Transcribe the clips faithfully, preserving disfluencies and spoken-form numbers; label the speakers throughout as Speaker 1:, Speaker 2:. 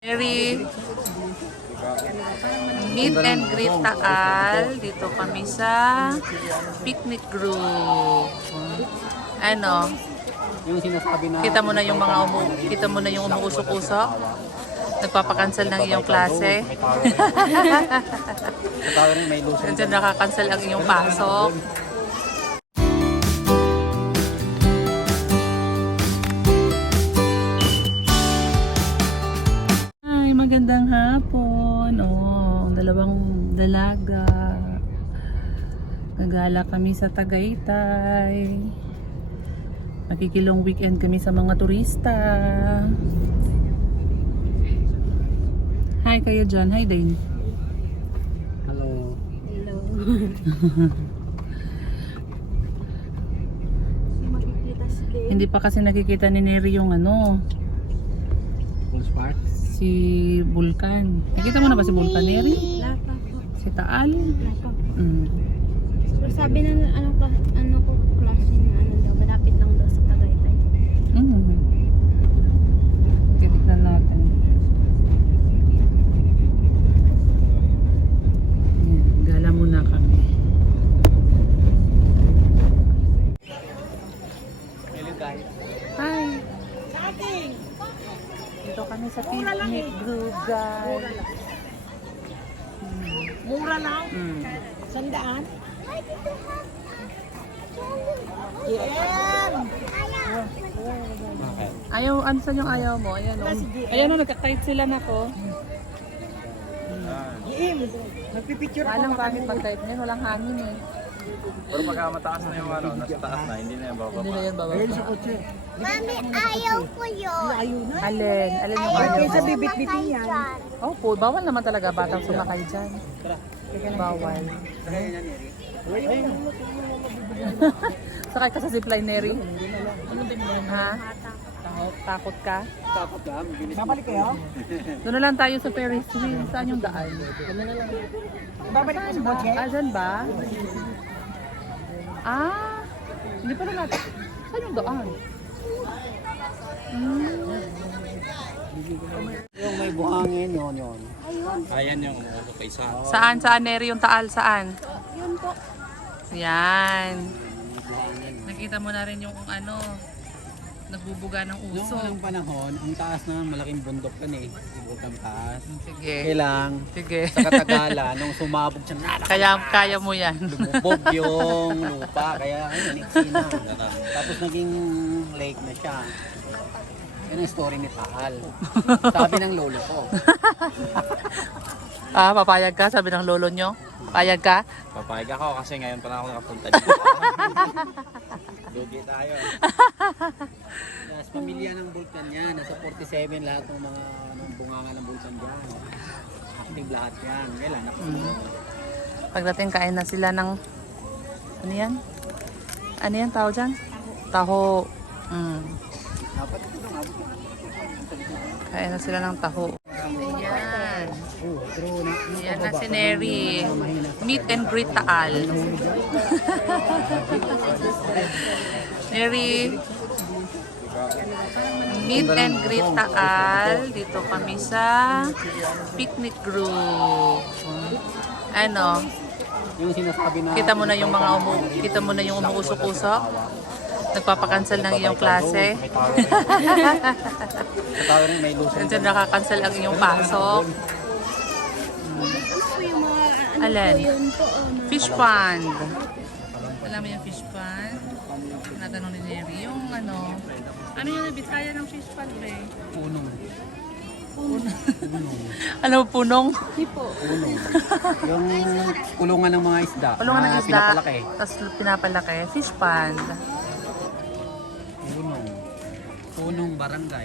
Speaker 1: Very meet and greet Taal. Dito kami sa picnic group. Ano?
Speaker 2: Yung sinasabi na
Speaker 1: Kita mo na yung mga umu kita mo na yung umuusok-usok. Nagpapakancel ng iyong klase.
Speaker 2: Sa tower rin may lotion.
Speaker 1: Diyan nakakancel ang iyong pasok. Ay, magandang hapon. Oh, ang dalawang dalaga. Nagala kami sa Tagaytay. Nakikilong weekend kami sa mga turista. Hi kayo dyan. Hi Dane.
Speaker 2: Hello.
Speaker 3: Hello.
Speaker 1: Hindi pa kasi nakikita ni Neri yung ano,
Speaker 2: Full spark.
Speaker 1: si Vulcan. Nakita mo na ba si Vulcan, Neri?
Speaker 3: Wala pa po.
Speaker 1: Si Taal?
Speaker 3: Wala pa po.
Speaker 1: Mm.
Speaker 3: So, sabi na ano ka, ano ko klase na ano daw, malapit lang daw sa Tagaytay.
Speaker 1: Mm. Titignan natin. Ayan, gala muna kami.
Speaker 2: Hello guys.
Speaker 1: Hi! Dito kami sa picnic group, guys.
Speaker 4: Mura lang?
Speaker 1: Mm.
Speaker 4: Sandaan? Yan!
Speaker 2: Okay.
Speaker 1: Ayaw, ano saan yung ayaw mo? Ayan o. Ayan o, nagka-tight sila na ko.
Speaker 4: Iim! Nagpipicture ko.
Speaker 1: Walang bakit mag-tight ngayon, walang hangin eh.
Speaker 5: Pero pagka mataas na yung ano, nasa taas na, hindi na yung bababa.
Speaker 1: Hindi na yan bababa.
Speaker 4: Ayun sa kotse.
Speaker 6: Mami, ayaw ko yun.
Speaker 4: Ayun na.
Speaker 1: Alin? Alin yung
Speaker 6: Ayaw
Speaker 1: ayaw
Speaker 4: Kaysa
Speaker 1: mo?
Speaker 4: bibit-bitin yan.
Speaker 1: Oh, po, bawal naman talaga batang sumakay dyan. Bawal. Sakay ka sa zipline, Neri? Ha? Takot ka?
Speaker 2: Takot ka, mabilis.
Speaker 4: Babalik kayo?
Speaker 1: Doon na lang tayo sa Ferris wheel. Saan yung daan?
Speaker 4: Babalik ko sa kotse?
Speaker 1: Ah, dyan ba? Ah, hindi pala natin. Saan yung daan? Hmm.
Speaker 2: Yung may buhangin, yun yun.
Speaker 5: Ayan yung umuusok kay isa.
Speaker 1: Saan? Saan, Neri? Yung Taal? Saan?
Speaker 3: Yun po.
Speaker 1: Yan. Nakita mo na rin yung ano, nagbubuga ng
Speaker 2: Noong
Speaker 1: uso.
Speaker 2: unang panahon, ang taas na malaking bundok kan eh. Ibutang taas.
Speaker 1: Sige.
Speaker 2: Kailang,
Speaker 1: Sige.
Speaker 2: sa Katagalan, nung sumabog siya, nalak-
Speaker 1: Kaya, kaya mo yan.
Speaker 2: lumubog yung lupa. Kaya, ayun, niksi na. Tapos naging lake na siya. Yan ang story ni Taal. Sabi ng lolo ko.
Speaker 1: Ah, papayag ka? Sabi ng lolo nyo? Payag ka?
Speaker 5: Papayag ako kasi ngayon pa lang ako nakapunta dito. Lugi tayo.
Speaker 2: Tapos pamilya ng Vulcan yan. Nasa forty-seven lahat ng mga ng bunganga ng Vulcan dyan. Active lahat yan. Kailan?
Speaker 1: Mm. Pagdating kain na sila ng, ano yan? Ano yan tawag dyan? Taho. Mm. Kain na sila ng taho. Ayan.
Speaker 2: Oh, true.
Speaker 1: Ayan na si Neri. Meet and greet Taal. Neri. Meet and greet Taal. Dito kami sa picnic group. Ano?
Speaker 2: Yung sinasabi na
Speaker 1: Kita mo na yung mga umu kita mo na yung umuusok-usok. Nagpapakancel ng iyong klase.
Speaker 2: sa tower rin may lotion.
Speaker 1: Diyan nakakancel ang iyong pasok.
Speaker 3: Ano yung mga, ano
Speaker 1: Alin?
Speaker 3: po yun po? Ano?
Speaker 1: Fish pond. Alam mo yung fish pond? Natanong ni Neri. Yung ano, ano yung nabitaya ng fish pond, be?
Speaker 2: Punong.
Speaker 1: Ano, punong?
Speaker 3: Hindi po.
Speaker 2: Punong. Yung kulungan ng mga isda.
Speaker 1: Kulungan ng
Speaker 2: na
Speaker 1: isda.
Speaker 2: Pinapalaki.
Speaker 1: Tapos pinapalaki. Fish pond.
Speaker 2: Punong. Punong barangay.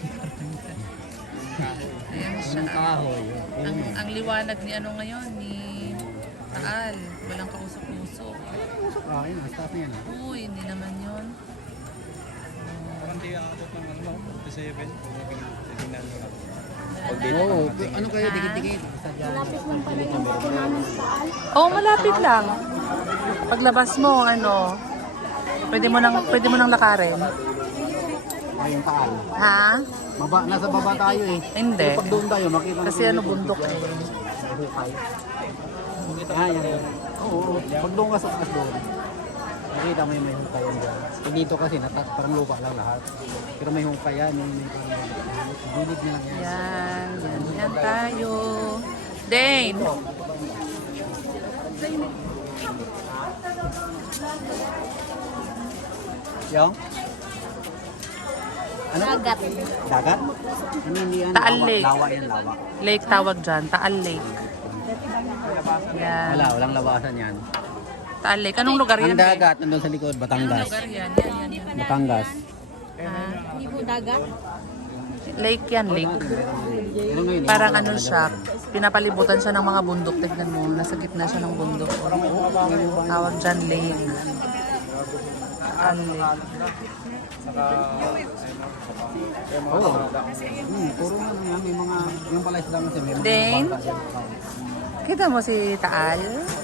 Speaker 1: Ayan siya.
Speaker 2: Punong kahoy.
Speaker 1: Ang,
Speaker 2: Punong.
Speaker 1: ang liwanag ni ano ngayon, ni Taal. Walang kausok-usok.
Speaker 2: Ah, yun. Ang taas na yan. ah.
Speaker 1: Uy, hindi naman yun.
Speaker 5: Parang di ang abot ng ano, forty-seven. Tignan mo lang.
Speaker 2: Oo. Ano kayo? Dikit-dikit.
Speaker 3: Malapit lang pala yung bato namin sa Taal.
Speaker 1: Oo, malapit lang. Paglabas mo, ano, pwede mo nang, pwede mo nang lakarin.
Speaker 2: Ay, yung taal.
Speaker 1: Ha?
Speaker 2: Baba, nasa baba tayo eh.
Speaker 1: Hindi.
Speaker 2: Pero pag doon tayo, makita
Speaker 1: Kasi
Speaker 2: natin
Speaker 1: ano,
Speaker 2: yung
Speaker 1: bundok
Speaker 2: tubig
Speaker 1: eh.
Speaker 2: yan. May hukay. Ah, yan. Oo, oo. Pag doon ka sa taas doon, makita mo yung may hukay yan dyan. Pag dito kasi, natas, parang lupa lang lahat. Pero may hukay yan, yung may parang gilid na lang yan.
Speaker 1: Yan, yan, yan tayo. Dane!
Speaker 2: Yung? Ano?
Speaker 3: Dagat.
Speaker 2: Dagat? Ano hindi yan?
Speaker 1: Taal
Speaker 2: Lawa,
Speaker 1: Lake.
Speaker 2: lawa yan, lawa.
Speaker 1: Lake tawag dyan, Taal Lake. Yan.
Speaker 2: Wala, walang labasan yan.
Speaker 1: Taal Lake. Anong lugar
Speaker 2: Ang
Speaker 1: yan?
Speaker 2: dagat, nandun sa likod,
Speaker 1: Anong
Speaker 2: Batangas.
Speaker 1: lugar yan? Yan, yan, yan.
Speaker 2: Batangas.
Speaker 1: Ah,
Speaker 3: Hindi po dagat.
Speaker 1: lake yan, lake.
Speaker 2: Pero ngayon,
Speaker 1: Parang
Speaker 2: wala
Speaker 1: ano
Speaker 2: talaga.
Speaker 1: siya, pinapalibutan siya ng mga bundok. Tignan mo, nasa gitna siya ng bundok. Tawag dyan, lake. Taal Lake.
Speaker 2: Oo. Hmm, puro ano yan, may mga, yung pala isda kasi may mga
Speaker 1: Dane?
Speaker 2: bangka yan.
Speaker 1: Kita mo si Taal?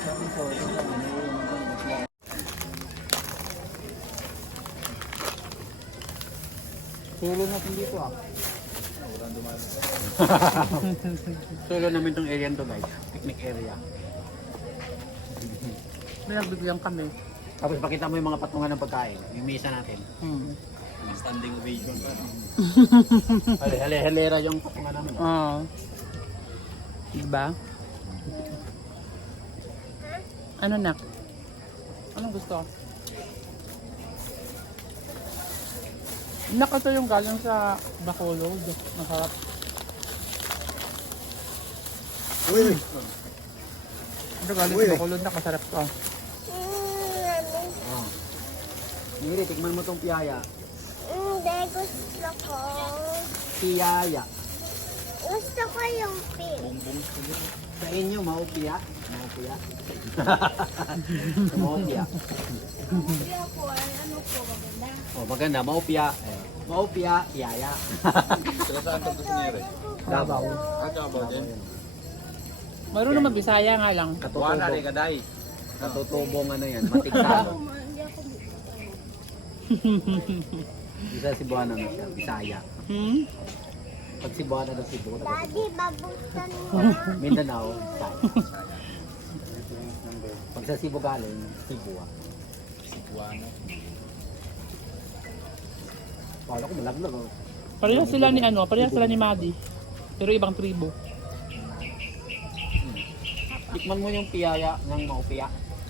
Speaker 2: Solo natin dito ah. Solo namin tong area to guys. Picnic area.
Speaker 1: Pinagbigyan kami.
Speaker 2: Tapos pakita mo yung mga patungan ng pagkain. Yung mesa natin.
Speaker 1: Hmm.
Speaker 5: Standing ovation pa.
Speaker 2: Hali, hali, halera yung patungan namin. ah.
Speaker 1: Oo. Diba? Ano nak? Anong gusto? Nak, ito yung galing sa Bacolod. Masarap.
Speaker 2: Uy!
Speaker 1: Ito galing
Speaker 2: Uy.
Speaker 1: sa Bacolod na kasarap to.
Speaker 2: Oh. Miri, tikman mo tong piyaya.
Speaker 6: Hindi, gusto ko.
Speaker 2: Piyaya.
Speaker 6: Gusto ko yung pink.
Speaker 2: Sa inyo, maupiya. Maupiya. Maupiya.
Speaker 6: Hindi ako, ano po, maganda.
Speaker 2: Oh, maganda, maupiya. Eh, maupiya, piyaya.
Speaker 5: Sila saan ito gusto niya rin?
Speaker 2: Davao.
Speaker 5: Ah, Davao din.
Speaker 1: Marunong magbisaya nga lang.
Speaker 5: Wala rin
Speaker 2: Katutubong.
Speaker 5: kaday.
Speaker 2: Katutubong ano yan, matigsalo. Isa Cebuana na siya, Bisaya.
Speaker 1: Hmm?
Speaker 2: Pag Cebuana na Cebu,
Speaker 6: Daddy, babuksan mo.
Speaker 2: Mindanao, Bisaya. Pag sa Cebu galing, Cebu ah.
Speaker 5: Cebuano.
Speaker 2: Paano ko malaglag oh.
Speaker 1: Pareho sila ni ano, pareho sila ni Madi. Pero ibang tribo.
Speaker 2: Tikman mo yung piyaya ng maupiya.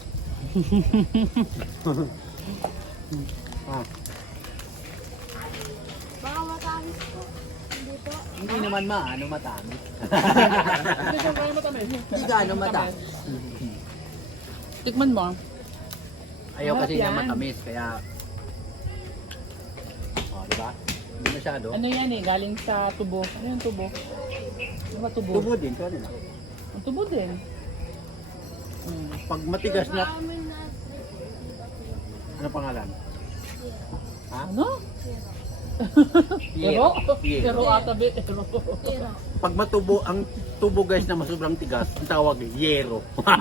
Speaker 2: ah,
Speaker 6: Baka matamis ko. Hindi po.
Speaker 2: hindi naman maano matamis.
Speaker 1: Hindi siya kaya matamis.
Speaker 2: Hindi gaano matamis.
Speaker 1: Tikman mo.
Speaker 2: Ayaw kasi
Speaker 1: Masarap
Speaker 2: niya
Speaker 1: yan.
Speaker 2: matamis, kaya... Oh, di ba? Hindi masyado.
Speaker 1: Ano yan eh, galing sa tubo. Ano yung tubo? Ano ba tubo?
Speaker 2: Tubo din, kaya nila.
Speaker 1: Ang tubo din. Hmm.
Speaker 2: Pag matigas na...
Speaker 6: Amin na.
Speaker 2: Ano pangalan? Ha?
Speaker 1: Ano?
Speaker 2: Piero.
Speaker 1: Pero?
Speaker 2: Piero.
Speaker 1: Pero ata be. Pero.
Speaker 6: Tira.
Speaker 2: Pag matubo, ang tubo guys na masobrang tigas, ang tawag yero.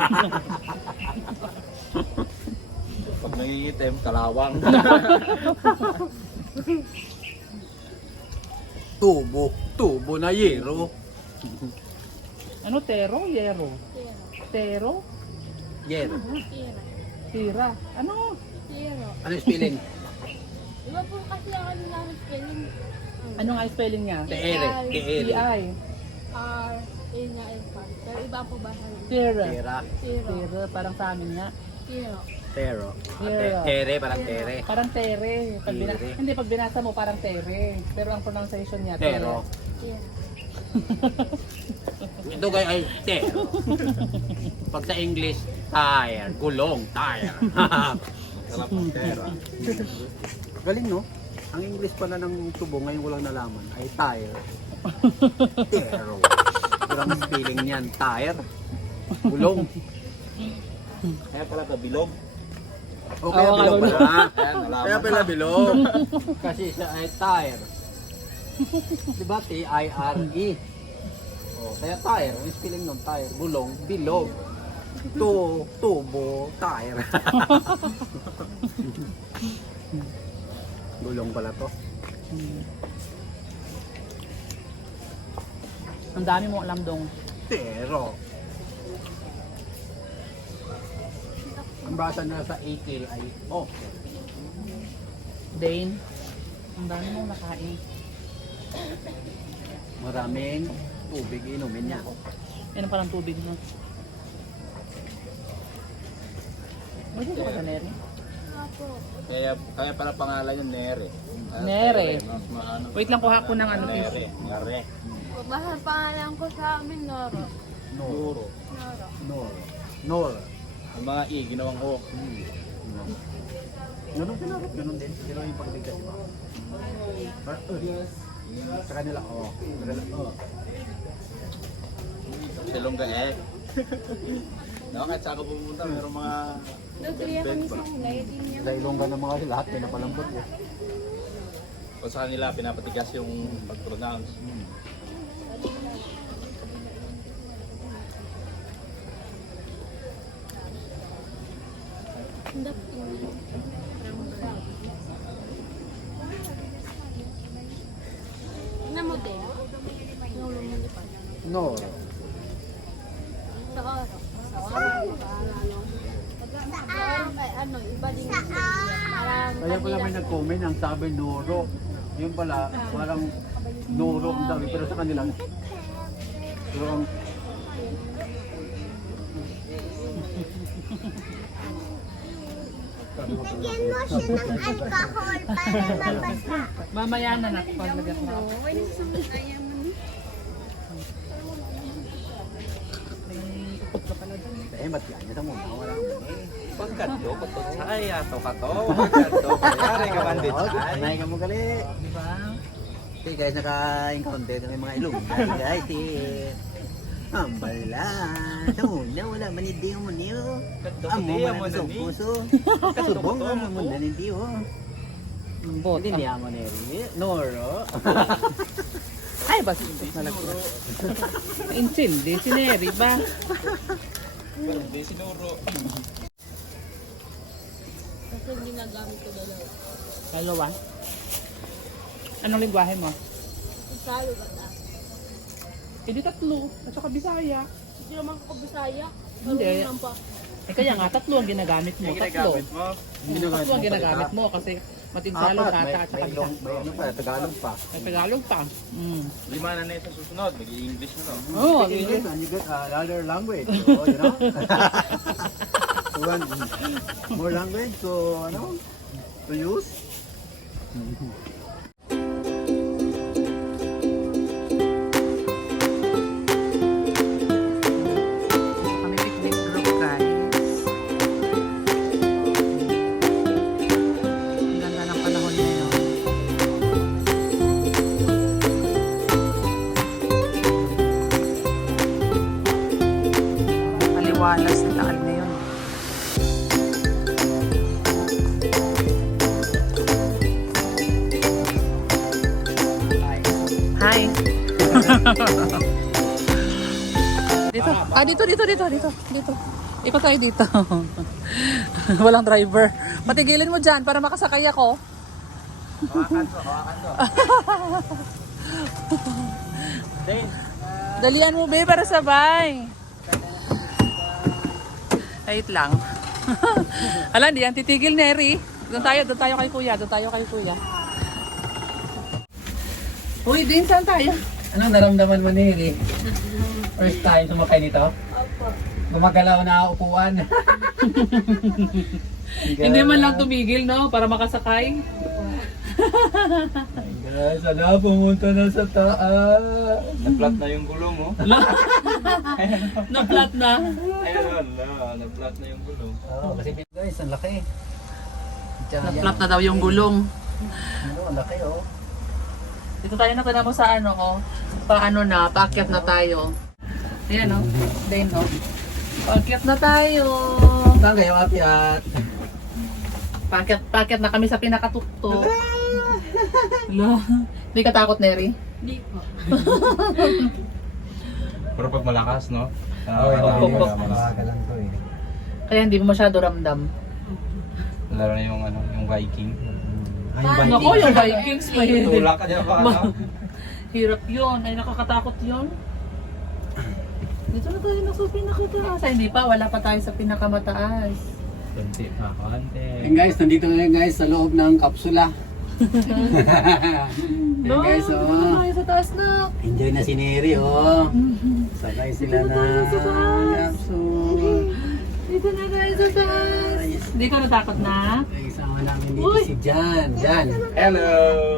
Speaker 5: Pag nangingitim, kalawang.
Speaker 2: Tubo. Tubo na yero.
Speaker 1: Ano tero? Yero. Tero?
Speaker 2: Yero.
Speaker 6: Tira.
Speaker 1: Tira. Ano?
Speaker 6: Tira.
Speaker 2: Ano yung spelling?
Speaker 6: Iba po kasi ako nila spelling.
Speaker 1: Ano nga yung spelling niya?
Speaker 2: Teere.
Speaker 1: T
Speaker 2: Teere.
Speaker 1: I.
Speaker 6: R. A nga yung part. Pero iba po ba sa
Speaker 1: Tira.
Speaker 2: Tera.
Speaker 6: Tira.
Speaker 1: Tira. Parang sa amin nga.
Speaker 6: Tira.
Speaker 2: Tero. Ah,
Speaker 1: Yero.
Speaker 2: te- Tere, parang tere.
Speaker 1: Parang tere. Pag bina-
Speaker 2: Tere.
Speaker 1: Hindi, pag binasa mo parang tere. Pero ang pronunciation niya,
Speaker 2: Tero.
Speaker 6: Tira.
Speaker 2: Ito guys ay tero. Pag sa English, tire. Gulong, tire.
Speaker 5: Sarap ang pera.
Speaker 2: Galing no? Ang English pala ng tubo ngayon ko lang nalaman ay tire. Tero. Pero ang spelling niyan, tire. Gulong.
Speaker 5: Kaya pala ka bilog.
Speaker 2: O kaya
Speaker 1: Oo,
Speaker 2: bilog
Speaker 1: ano?
Speaker 2: pala.
Speaker 5: Ayan, nalaman.
Speaker 2: Kaya pala bilog. Kasi siya ay tire. Diba? T I R E. O, kaya tire. Ang spelling nun, tire. Gulong, bilog. Tu, tubo, tire. Gulong pala to.
Speaker 1: Hmm. Ang dami mong alam dong.
Speaker 2: Pero, ang basa na sa eighty ay okay.
Speaker 1: Dane, ang dami mong nakain.
Speaker 2: Maraming tubig inumin niya.
Speaker 1: Yan ang parang tubig mo. May dito ka sa Neri?
Speaker 5: Kaya, kaya para pangalan yung Nere.
Speaker 1: Nere.
Speaker 5: Mas maano.
Speaker 1: Wait lang, kuha ko ng ano.
Speaker 5: Nere. Nere.
Speaker 6: Basta pangalan ko sa amin, Noro.
Speaker 2: Noro.
Speaker 6: Noro.
Speaker 2: Noro. Noro.
Speaker 5: Ang mga I, ginawang O.
Speaker 2: Hmm. Ganun din ako. Ganun din. Pero yung pagbigay, di ba? But, uh, sa kanila, oh. Sa kanila, oh.
Speaker 5: Silong ka eh. No, kahit saan ka pumunta, mayroong mga...
Speaker 3: Nagkaya kami sa kulay, din niya.
Speaker 2: Sa Ilongga ng mga lahat, pinapalambot eh.
Speaker 5: O sa kanila, pinapatigas yung pag-pronounce.
Speaker 3: Hindi. Na model. Yung lumilipad.
Speaker 2: Noro.
Speaker 3: Sa araw. Sa araw. Ano? Ay, ano, iba din yung parang
Speaker 2: Kaya pala may nag-comment ang sabi Noro. Yung pala, parang Noro ang sabi. Pero sa kanilang, pero ang
Speaker 7: Lagyan mo siya ng alcohol para mabasa.
Speaker 1: Mamaya na nakapaglagat na.
Speaker 3: okay na sa ayaw mo ni.
Speaker 2: eh, ba't yan? Yan ang muna. Wala mo eh.
Speaker 5: Pagkanto, kato chay, ato kato. Pagkanto, kaya ka man din chay.
Speaker 2: Anay ka mo gali.
Speaker 1: Di ba?
Speaker 2: Okay guys, naka-encounter kami mga Ilongga guys eh. Ambala. Sa una, wala man hindi mo niyo. Amo man sa puso. Kasubong mo mo na hindi ho.
Speaker 1: Bot.
Speaker 2: Hindi niya mo neri. Noro.
Speaker 1: Ay, basi intos na lang. Intindi, si Neri ba?
Speaker 5: Hindi sinuro.
Speaker 3: Kasi ginagamit ko dalawa.
Speaker 1: Dalawa. Anong lingwahe mo?
Speaker 3: Salo ba ta?
Speaker 1: Hindi tatlo. At saka Bisaya.
Speaker 3: Hindi naman ako Bisaya.
Speaker 1: Hindi.
Speaker 3: Marunong pa.
Speaker 1: Eh kaya nga, tatlo ang ginagamit mo. Tatlo.
Speaker 5: Ginagamit mo.
Speaker 1: Tatlo ang ginagamit mo kasi matinsalo,
Speaker 2: Apat,
Speaker 1: kata,
Speaker 2: may,
Speaker 1: at saka
Speaker 2: may, long, may ano pa, Tagalog pa.
Speaker 1: May Tagalog pa. Mm.
Speaker 5: Lima na na ito susunod. Mag-i-English na no.
Speaker 1: Oh,
Speaker 2: Speak English and you get another language. So, you know? One, more language to, ano, to use.
Speaker 1: Kami picnic group guys. Ang ganda ng panahon ngayon. Maliwalas na taal ngayon. Hi. Dito. Ah, dito, dito, dito, dito, dito. Ikot tayo dito. Walang driver. Patigilin mo dyan para makasakay ako.
Speaker 5: Hawakan to, hawakan to. Then,
Speaker 1: Dalian mo, be, para sabay. Wait lang. Hala, hindi yan titigil, Neri. Doon tayo, doon tayo kay kuya, doon tayo kay kuya. Uy, din, saan tayo?
Speaker 2: Anong naramdaman mo, Neri? First time sumakay nito?
Speaker 3: Opo.
Speaker 2: Gumagalaw na upuan.
Speaker 1: Hindi man lang tumigil, no? Para makasakay.
Speaker 2: Guys, ala, pumunta na sa taas.
Speaker 5: nag-flat na yung gulong mo.
Speaker 1: Na-flat na.
Speaker 5: Ayun, ala, nag-flat na yung gulong.
Speaker 2: Oo, kasi guys, ang laki.
Speaker 1: Na-flat na daw yung gulong.
Speaker 2: Ano, ang laki oh.
Speaker 1: Dito tayo na mo sa ano, oh. Paano na, paakyat na tayo. Ayan, oh. Then, oh. Paakyat na tayo.
Speaker 2: Saan kayo, apiat?
Speaker 1: Paakyat, paakyat na kami sa pinakatuktok. Hala. Hindi ka takot, Neri?
Speaker 3: Hindi po.
Speaker 5: Pero pag malakas, no?
Speaker 2: Oo,
Speaker 1: Ah,
Speaker 2: hindi
Speaker 1: pok-pok.
Speaker 2: malaga lang to eh.
Speaker 1: Kaya hindi mo masyado ramdam.
Speaker 5: Lalo na yung, ano, yung Viking.
Speaker 2: Ay, yung
Speaker 1: Nako,
Speaker 2: Vikings.
Speaker 1: yung Vikings, mahirap.
Speaker 5: Tulak ka dyan ba?
Speaker 1: Ma- Hirap yun. Ay, nakakatakot yun. Dito na tayo nasa pinakataas. Ay, hindi pa. Wala pa tayo sa pinakamataas.
Speaker 5: Konti pa, konti.
Speaker 2: Ayan guys, nandito na yan guys sa loob ng kapsula.
Speaker 1: No,
Speaker 2: Ayan guys,
Speaker 1: dito
Speaker 2: oh.
Speaker 1: na tayo sa taas na.
Speaker 2: Enjoy na si Neri, oh. Sakay sila na kapsul.
Speaker 1: Dito na tayo sa taas. Hindi ka natakot na?
Speaker 2: Ay, sama namin dito
Speaker 1: Uy.
Speaker 2: si Jan. Jan.
Speaker 5: Hello!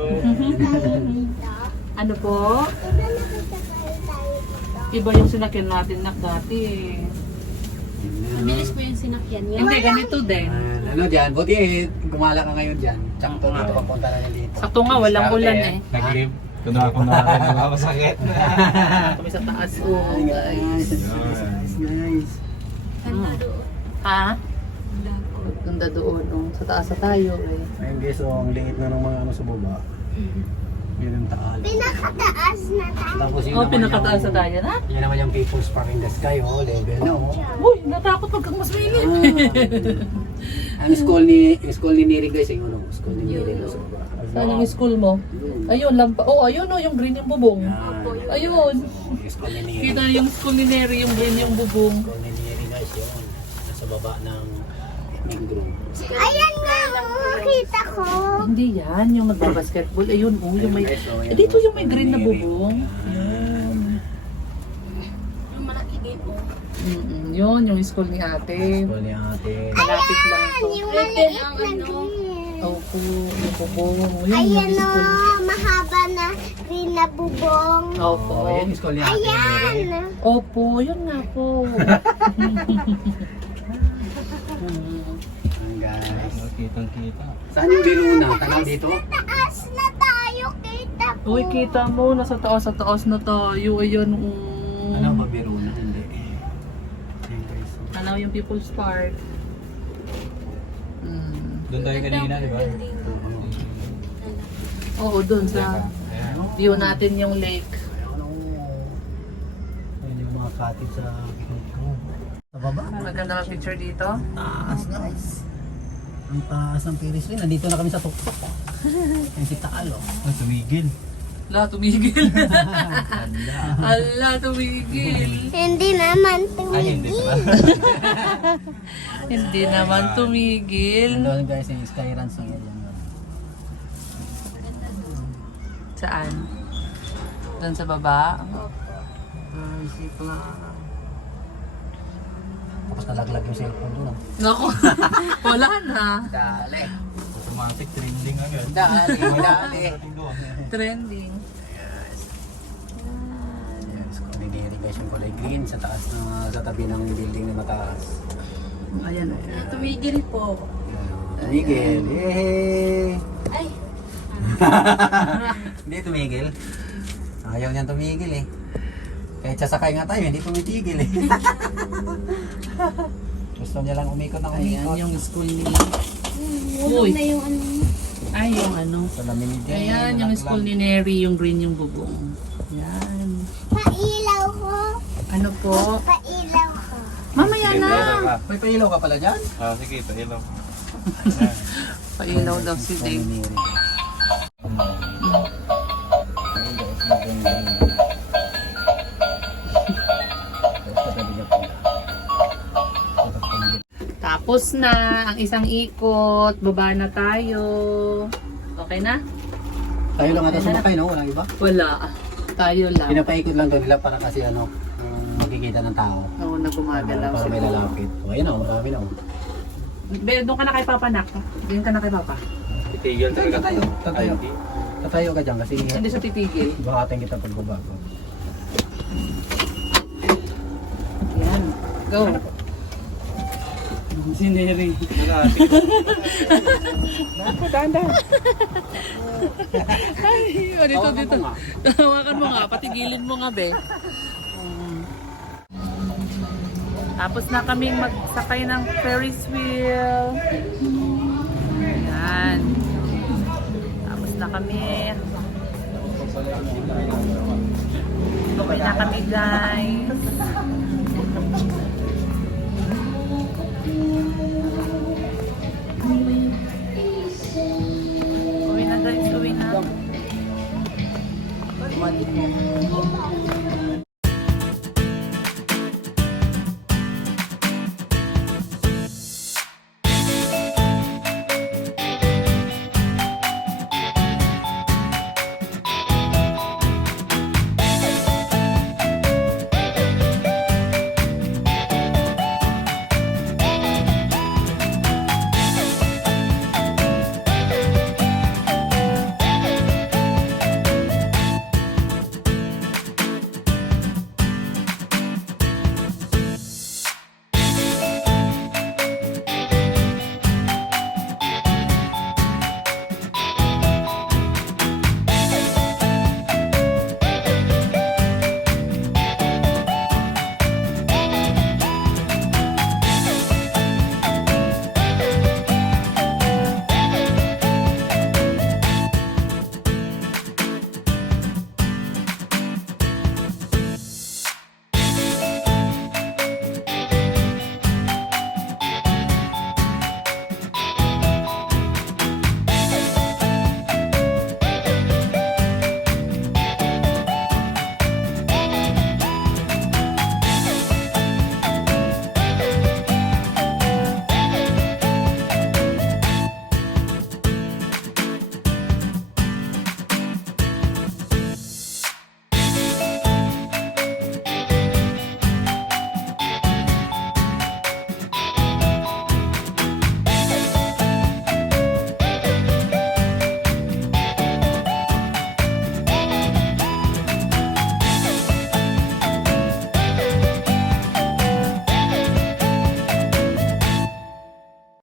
Speaker 1: Ano po?
Speaker 7: Iba nakasakay tayo dito.
Speaker 1: Iba yung sinakyan natin na dati.
Speaker 3: Mabilis po yung sinakyan niya.
Speaker 1: Hindi, ganito din.
Speaker 2: Ah, ano Jan, buti eh, gumala ka ngayon Jan. Tsakto dito papunta na rin dito.
Speaker 1: Sakto nga, walang ulan eh.
Speaker 5: Nag-live. Kuno ako na rin mga masakit.
Speaker 1: Kami sa taas. Oh,
Speaker 2: Hi guys. Guys, guys.
Speaker 1: Ha? Ganda doon. Oh. Sa taas na tayo eh.
Speaker 2: Ayun guys, oh, ang liit na ng mga ano sa baba. Yun ang taal.
Speaker 7: Pinakataas na tayo.
Speaker 2: Tapos yun
Speaker 1: Oh,
Speaker 2: naman
Speaker 1: pinakataas na
Speaker 2: yung-
Speaker 1: tayo na.
Speaker 2: Yan naman yung People's Park in the Sky, oh, level na, oh.
Speaker 1: Uy, natakot pag mas mainit.
Speaker 2: Ah. Ang school ni, yung school ni Neri guys, yung ano, school ni Neri na sa baba.
Speaker 1: Saan yung school mo? Ayun, lampa. Oh, ayun oh, yung green yung bubong.
Speaker 2: Yan.
Speaker 1: Ayun.
Speaker 2: Yung school ni Neri.
Speaker 1: Kita yung school ni Neri, yung green yung bubong.
Speaker 2: School ni Neri guys, yun. Nasa baba ng mangrove.
Speaker 7: Ayan nga, oh, nakita ko.
Speaker 1: Hindi yan, yung nagbabasketball. Ayun, oh, yung may... Eh, dito yung may green na bubong. Yun.
Speaker 3: Yung malaki gate po.
Speaker 1: Mm-mm, yun, yung school ni ate.
Speaker 2: School ni ate.
Speaker 1: Malapit lang ito.
Speaker 7: Yung maliit na
Speaker 3: ano.
Speaker 7: green.
Speaker 1: Opo, yung bubong. Yun,
Speaker 7: Ayan
Speaker 1: yung
Speaker 7: o,
Speaker 1: school.
Speaker 7: mahaba na green na bubong.
Speaker 1: Opo.
Speaker 2: Oh, yan yung school ni ate.
Speaker 7: Ayan.
Speaker 1: Opo, yun nga po.
Speaker 2: Ayan guys.
Speaker 5: Kitang kita.
Speaker 2: Saan yung Biruna? Tanaw dito?
Speaker 7: Taas na tayo, kita ko.
Speaker 1: Uy, kita mo, nasa taas, sa taas na tayo. Ayan, um,
Speaker 2: Ano ba Biruna? Hindi. Ayan guys.
Speaker 1: ano yung People's Park. Mm.
Speaker 5: Doon tayo kanina, di ba?
Speaker 1: Oo, dun sa view natin yung lake.
Speaker 2: Ano? Ayan yung mga cottage sa sa baba.
Speaker 1: Maganda ang picture dito.
Speaker 2: Taas guys. Ang taas ng Ferris wheel. Nandito na kami sa tuktok. Yung si Taal oh.
Speaker 5: Ay, tumigil.
Speaker 1: Ala, tumigil. Ala, tumigil.
Speaker 7: Hindi naman
Speaker 5: Ay, hindi
Speaker 7: tumigil.
Speaker 5: ba?
Speaker 1: Hindi naman tumigil.
Speaker 2: Doon guys yung Skyruns ng area.
Speaker 1: Saan? Doon sa baba? Ay, sip lang.
Speaker 2: Tapos nalaglag yung cellphone doon.
Speaker 1: Naku, wala na.
Speaker 2: Dali.
Speaker 5: Automatic trending agad.
Speaker 2: Dali, dali.
Speaker 1: Trending.
Speaker 2: Yes, kung niliri guys yung kulay green sa taas na sa tabi ng building na mataas.
Speaker 1: Ayan, ayan.
Speaker 3: Tumigil po.
Speaker 2: Tumigil. Yay!
Speaker 3: Ay.
Speaker 2: Hindi tumigil. Ayaw niyan tumigil eh. Kahit sasakay nga tayo, hindi tumitigil eh. Gusto niya lang umikot ng
Speaker 1: Ayan
Speaker 2: umikot.
Speaker 1: yung school ni...
Speaker 3: Ulong
Speaker 1: Uy.
Speaker 3: na yung ano.
Speaker 1: Ay, yung ano.
Speaker 2: Sa lamin ni Jen.
Speaker 1: Ayan, yung school ni Neri, yung green yung bubong. Ayan.
Speaker 7: Pailaw ko.
Speaker 1: Ano po?
Speaker 7: Pailaw ko.
Speaker 1: Mamaya na.
Speaker 2: May pailaw ka pala dyan?
Speaker 5: Ah, sige, ito, ilaw.
Speaker 1: Pailaw daw si Dave. Tapos na ang isang ikot. Baba na tayo. Okay na?
Speaker 2: Tayo lang ata sumakay, no? Walang iba.
Speaker 1: Wala. Tayo lang.
Speaker 2: Pinapaikot lang daw nila para kasi ano, um, makikita ng tao.
Speaker 1: Oo, na gumagalaw.
Speaker 2: Para may lalapit. O, ayun o, marami na o.
Speaker 1: Be, doon ka na kay Papa, Nak. Doon ka na kay Papa.
Speaker 5: Titigil talaga.
Speaker 2: Tatayo, tatayo. Tatayo ka dyan kasi
Speaker 1: Hindi siya titigil.
Speaker 2: baka ating kita pagbabago.
Speaker 1: Yan. Go. Si Neri. Ay, oh, dito, dito. Hawakan mo nga, patigilin mo nga, be. Um, Tapos na kaming magsakay ng Ferris wheel. Yan. Tapos na kami. Okay na kami, guys. What?